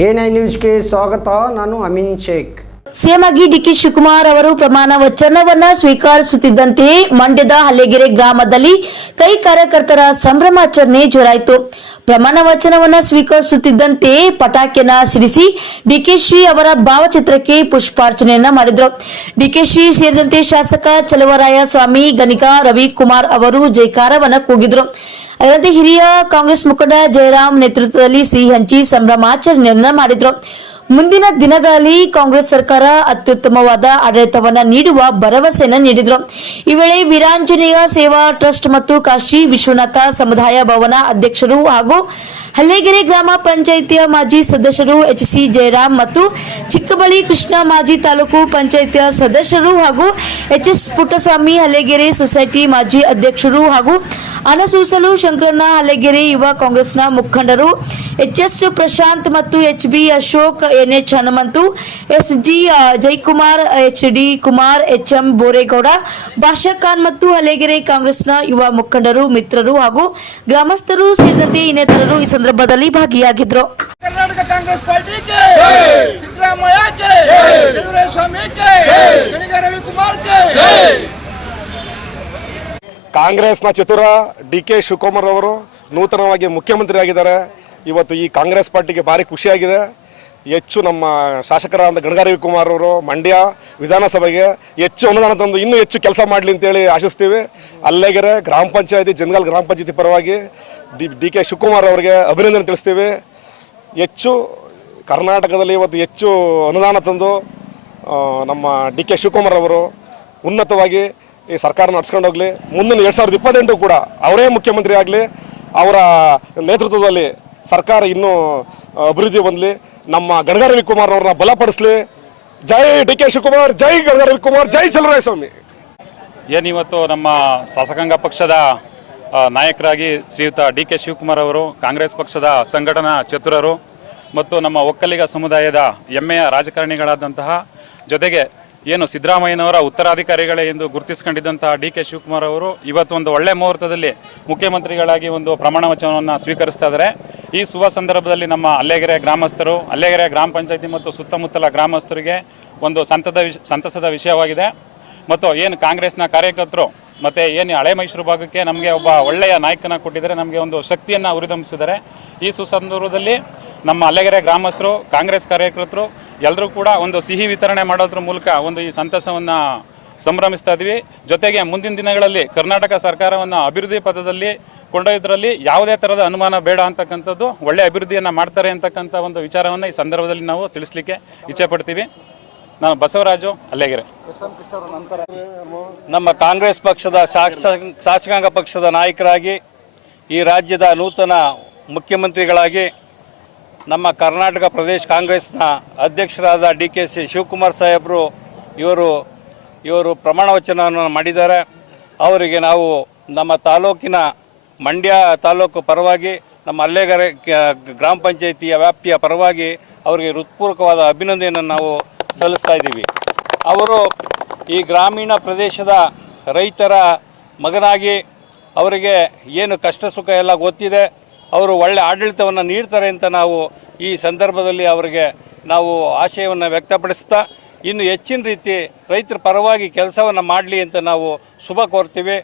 A9 ನ್ಯೂಸ್ಗೆ ಸ್ವಾಗತ. ನಾನು ಅಮೀನ್ ಶೇಖ್. ಸಿಎಂ ಆಗಿ ಡಿಕೆ ಶಿವಕುಮಾರ್ ಅವರು ಪ್ರಮಾಣ ವಚನವನ್ನ ಸ್ವೀಕರಿಸುತ್ತಿದ್ದಂತೆ ಮಂಡ್ಯದ ಹಲ್ಲೆಗೆರೆ ಗ್ರಾಮದಲ್ಲಿ ಕೈ ಕಾರ್ಯಕರ್ತರ ಸಂಭ್ರಮಾಚರಣೆ ಜೋರಾಯಿತು. ಪ್ರಮಾಣ ವಚನವನ್ನ ಸ್ವೀಕರಿಸುತ್ತಿದ್ದಂತೆ ಪಟಾಕಿಯನ್ನ ಸಿಡಿಸಿ ಡಿಕೆಶಿ ಅವರ ಭಾವಚಿತ್ರಕ್ಕೆ ಪುಷ್ಪಾರ್ಚನೆಯನ್ನ ಮಾಡಿದ್ರು. ಡಿಕೆಶಿ ಸೇರಿದಂತೆ ಶಾಸಕ ಚಲುವರಾಯ ಸ್ವಾಮಿ, ಗಣಿಕ ರವಿಕುಮಾರ್ ಅವರು ಜೈಕಾರವನ್ನ ಕೂಗಿದ್ರು. ಅದರಂತೆ ಹಿರಿಯ ಕಾಂಗ್ರೆಸ್ ಮುಖಂಡ ಜಯರಾಮ್ ನೇತೃತ್ವದಲ್ಲಿ ಸಿಹಿ ಹಂಚಿ ಸಂಭ್ರಮಾಚರಣೆಯನ್ನ ಮಾಡಿದ್ರು. ಮುಂದಿನ ದಿನಗಳಲ್ಲಿ ಕಾಂಗ್ರೆಸ್ ಸರ್ಕಾರ ಅತ್ಯುತ್ತಮವಾದ ಆಡಳಿತವನ್ನ ನೀಡುವ ಭರವಸೆಯನ್ನು ನೀಡಿದರು. ಈ ವೇಳೆ ವೀರಾಂಜನೇಯ ಸೇವಾ ಟ್ರಸ್ಟ್ ಮತ್ತು ಕಾಶಿ ವಿಶ್ವನಾಥ ಸಮುದಾಯ ಭವನ ಅಧ್ಯಕ್ಷರು ಹಾಗೂ ಹಲ್ಲೆಗೆರೆ ಗ್ರಾಮ ಪಂಚಾಯಿತಿಯ ಮಾಜಿ ಸದಸ್ಯರು ಎಚ್.ಸಿ. ಜಯರಾಮ್ ಮತ್ತು ಚಿಕ್ಕಬಳಿ ಕೃಷ್ಣ ಮಾಜಿ ತಾಲೂಕು ಪಂಚಾಯಿತಿಯ ಸದಸ್ಯರು ಹಾಗೂ ಎಚ್.ಎಸ್. ಪುಟ್ಟಸ್ವಾಮಿ ಹಲ್ಲೆಗೆರೆ ಸೊಸೈಟಿ ಮಾಜಿ ಅಧ್ಯಕ್ಷರು ಹಾಗೂ ಅನಸೂಸಲು ಶಂಕರಣ್ಣ ಹಲ್ಲೆಗೆರೆ ಯುವ ಕಾಂಗ್ರೆಸ್ನ ಮುಖಂಡರು ಎಚ್.ಎಸ್. ಪ್ರಶಾಂತ್ ಮತ್ತು HB. Ashok, NH. Hanumanthu, SG. Jayakumar, HD. Kumar, HM. Boregowda, Basha Khan ಮತ್ತು ಹಲ್ಲೆಗೆರೆ ಕಾಂಗ್ರೆಸ್ನ ಯುವ ಮುಖಂಡರು, ಮಿತ್ರರು ಹಾಗೂ ಗ್ರಾಮಸ್ಥರು ಸೇರಿದಂತೆ ಇನ್ನಿತರರು ಈ ಸಂದರ್ಭದಲ್ಲಿ ಭಾಗಿಯಾಗಿದ್ದರು. ಕರ್ನಾಟಕ ಕಾಂಗ್ರೆಸ್ ಪಾರ್ಟಿಗೆ ಸಿದ್ದರಾಮಯ್ಯಗೆ, ಸ್ವಾಮಿಗೆ, ಗಣಿಗ ರವಿಕುಮಾರ್ಗೆ. ಕಾಂಗ್ರೆಸ್ನ ಚತುರ ಡಿ.ಕೆ. ಶಿವಕುಮಾರ್ ಅವರು ನೂತನವಾಗಿ ಮುಖ್ಯಮಂತ್ರಿ ಆಗಿದ್ದಾರೆ. ಇವತ್ತು ಈ ಕಾಂಗ್ರೆಸ್ ಪಾರ್ಟಿಗೆ ಭಾರಿ ಖುಷಿಯಾಗಿದೆ. ಹೆಚ್ಚು ನಮ್ಮ ಶಾಸಕರಾದ ಗಣಿಗ ರವಿಕುಮಾರ್ ಅವರು ಮಂಡ್ಯ ವಿಧಾನಸಭೆಗೆ ಹೆಚ್ಚು ಅನುದಾನ ತಂದು ಇನ್ನೂ ಹೆಚ್ಚು ಕೆಲಸ ಮಾಡಲಿ ಅಂತೇಳಿ ಆಶಿಸ್ತೀವಿ. ಹಲ್ಲೆಗೆರೆ ಗ್ರಾಮ ಪಂಚಾಯತಿ, ಜಂಗಲ್ ಗ್ರಾಮ ಪಂಚಾಯತಿ ಪರವಾಗಿ ಡಿ.ಕೆ. ಶಿವಕುಮಾರ್ ಅವರಿಗೆ ಅಭಿನಂದನೆ ತಿಳಿಸ್ತೀವಿ. ಹೆಚ್ಚು ಕರ್ನಾಟಕದಲ್ಲಿ ಇವತ್ತು ಹೆಚ್ಚು ಅನುದಾನ ತಂದು ನಮ್ಮ ಡಿ.ಕೆ. ಶಿವಕುಮಾರ್ ಅವರು ಉನ್ನತವಾಗಿ ಈ ಸರ್ಕಾರ ನಡ್ಸ್ಕೊಂಡು ಹೋಗಲಿ. ಮುಂದಿನ 2028 ಕೂಡ ಅವರೇ ಮುಖ್ಯಮಂತ್ರಿ ಆಗಲಿ. ಅವರ ನೇತೃತ್ವದಲ್ಲಿ ಸರ್ಕಾರ ಇನ್ನೂ ಅಭಿವೃದ್ಧಿ ಹೊಂದಲಿ. ನಮ್ಮ ಗಣಿಗ ರವಿಕುಮಾರ್ ಅವ್ರನ್ನ ಬಲಪಡಿಸಲಿ. ಜೈ ಡಿ.ಕೆ. ಶಿವಕುಮಾರ್, ಜೈ ಗಣಿಗ ರವಿಕುಮಾರ್, ಜೈ ಚಲುವರಾಯ ಸ್ವಾಮಿ. ಏನಿವತ್ತು ನಮ್ಮ ಶಾಸಕಾಂಗ ಪಕ್ಷದ ನಾಯಕರಾಗಿ ಶ್ರೀಯುತ ಡಿ.ಕೆ. ಶಿವಕುಮಾರ್ ಅವರು, ಕಾಂಗ್ರೆಸ್ ಪಕ್ಷದ ಸಂಘಟನಾ ಚತುರರು ಮತ್ತು ನಮ್ಮ ಒಕ್ಕಲಿಗ ಸಮುದಾಯದ ಹೆಮ್ಮೆಯ ರಾಜಕಾರಣಿಗಳಾದಂತಹ, ಜೊತೆಗೆ ಏನು ಸಿದ್ದರಾಮಯ್ಯನವರ ಉತ್ತರಾಧಿಕಾರಿಗಳೇ ಎಂದು ಗುರುತಿಸಿಕೊಂಡಿದ್ದಂತಹ ಡಿ.ಕೆ. ಶಿವಕುಮಾರ್ ಅವರು ಇವತ್ತು ಒಂದು ಒಳ್ಳೆ ಮುಹೂರ್ತದಲ್ಲಿ ಮುಖ್ಯಮಂತ್ರಿಗಳಾಗಿ ಒಂದು ಪ್ರಮಾಣ ವಚನವನ್ನು ಸ್ವೀಕರಿಸ್ತಾ ಇದ್ದಾರೆ. ಈ ಶುಭ ಸಂದರ್ಭದಲ್ಲಿ ನಮ್ಮ ಹಲ್ಲೆಗೆರೆ ಗ್ರಾಮಸ್ಥರು, ಹಲ್ಲೆಗೆರೆ ಗ್ರಾಮ ಪಂಚಾಯತಿ ಮತ್ತು ಸುತ್ತಮುತ್ತಲ ಗ್ರಾಮಸ್ಥರಿಗೆ ಒಂದು ಸಂತಸದ ವಿಷಯವಾಗಿದೆ. ಮತ್ತು ಏನು ಕಾಂಗ್ರೆಸ್ನ ಕಾರ್ಯಕರ್ತರು ಮತ್ತು ಏನು ಹಳೆ ಮೈಸೂರು ಭಾಗಕ್ಕೆ ನಮಗೆ ಒಬ್ಬ ಒಳ್ಳೆಯ ನಾಯಕನ ಕೊಟ್ಟಿದ್ದಾರೆ, ನಮಗೆ ಒಂದು ಶಕ್ತಿಯನ್ನು ಉರಿದಂಬಿಸಿದ್ದಾರೆ. ಈ ಸುಸಂದರ್ಭದಲ್ಲಿ ನಮ್ಮ ಹಲ್ಲೆಗೆರೆ ಗ್ರಾಮಸ್ಥರು, ಕಾಂಗ್ರೆಸ್ ಕಾರ್ಯಕರ್ತರು ಎಲ್ಲರೂ ಕೂಡ ಒಂದು ಸಿಹಿ ವಿತರಣೆ ಮಾಡೋದ್ರ ಮೂಲಕ ಒಂದು ಈ ಸಂತಸವನ್ನು ಸಂಭ್ರಮಿಸ್ತಾ ಇದ್ವಿ. ಜೊತೆಗೆ ಮುಂದಿನ ದಿನಗಳಲ್ಲಿ ಕರ್ನಾಟಕ ಸರ್ಕಾರವನ್ನು ಅಭಿವೃದ್ಧಿ ಪಥದಲ್ಲಿ ಕೊಂಡೊಯ್ದ್ರಲ್ಲಿ ಯಾವುದೇ ಥರದ ಅನುಮಾನ ಬೇಡ ಅಂತಕ್ಕಂಥದ್ದು, ಒಳ್ಳೆ ಅಭಿವೃದ್ಧಿಯನ್ನು ಮಾಡ್ತಾರೆ ಅಂತಕ್ಕಂಥ ಒಂದು ವಿಚಾರವನ್ನು ಈ ಸಂದರ್ಭದಲ್ಲಿ ನಾವು ತಿಳಿಸ್ಲಿಕ್ಕೆ ಇಚ್ಛೆ ಪಡ್ತೀವಿ. ನಾನು ಬಸವರಾಜು, ಹಲ್ಲೆಗೆರೆ. ನಮ್ಮ ಕಾಂಗ್ರೆಸ್ ಪಕ್ಷದ ಶಾಸಕಾಂಗ ಪಕ್ಷದ ನಾಯಕರಾಗಿ, ಈ ರಾಜ್ಯದ ನೂತನ ಮುಖ್ಯಮಂತ್ರಿಗಳಾಗಿ ನಮ್ಮ ಕರ್ನಾಟಕ ಪ್ರದೇಶ ಕಾಂಗ್ರೆಸ್ನ ಅಧ್ಯಕ್ಷರಾದ ಡಿ.ಕೆ. ಶಿವಕುಮಾರ್ ಸಾಹೇಬರು ಇವರು ಪ್ರಮಾಣ ವಚನವನ್ನು ಮಾಡಿದ್ದಾರೆ. ಅವರಿಗೆ ನಾವು ನಮ್ಮ ತಾಲೂಕಿನ ಮಂಡ್ಯ ತಾಲೂಕು ಪರವಾಗಿ, ನಮ್ಮ ಹಲ್ಲೆಗೆರೆ ಗ್ರಾಮ ಪಂಚಾಯಿತಿಯ ವ್ಯಾಪ್ತಿಯ ಪರವಾಗಿ ಅವರಿಗೆ ಹೃತ್ಪೂರ್ವಕವಾದ ಅಭಿನಂದನೆಯನ್ನು ನಾವು ಸಲ್ಲಿಸ್ತಾ ಇದ್ದೀವಿ. ಅವರು ಈ ಗ್ರಾಮೀಣ ಪ್ರದೇಶದ ರೈತರ ಮಗನಾಗಿ ಅವರಿಗೆ ಏನು ಕಷ್ಟ ಸುಖ ಎಲ್ಲ ಗೊತ್ತಿದೆ. ಅವರು ಒಳ್ಳೆ ಆಡಳಿತವನ್ನು ನೀಡ್ತಾರೆ ಅಂತ ನಾವು ಈ ಸಂದರ್ಭದಲ್ಲಿ ಅವರಿಗೆ ನಾವು ಆಶಯವನ್ನು ವ್ಯಕ್ತಪಡಿಸ್ತಾ, ಇನ್ನು ಹೆಚ್ಚಿನ ರೀತಿ ರೈತರ ಪರವಾಗಿ ಕೆಲಸವನ್ನು ಮಾಡಲಿ ಅಂತ ನಾವು ಶುಭ ಕೋರ್ತೀವಿ.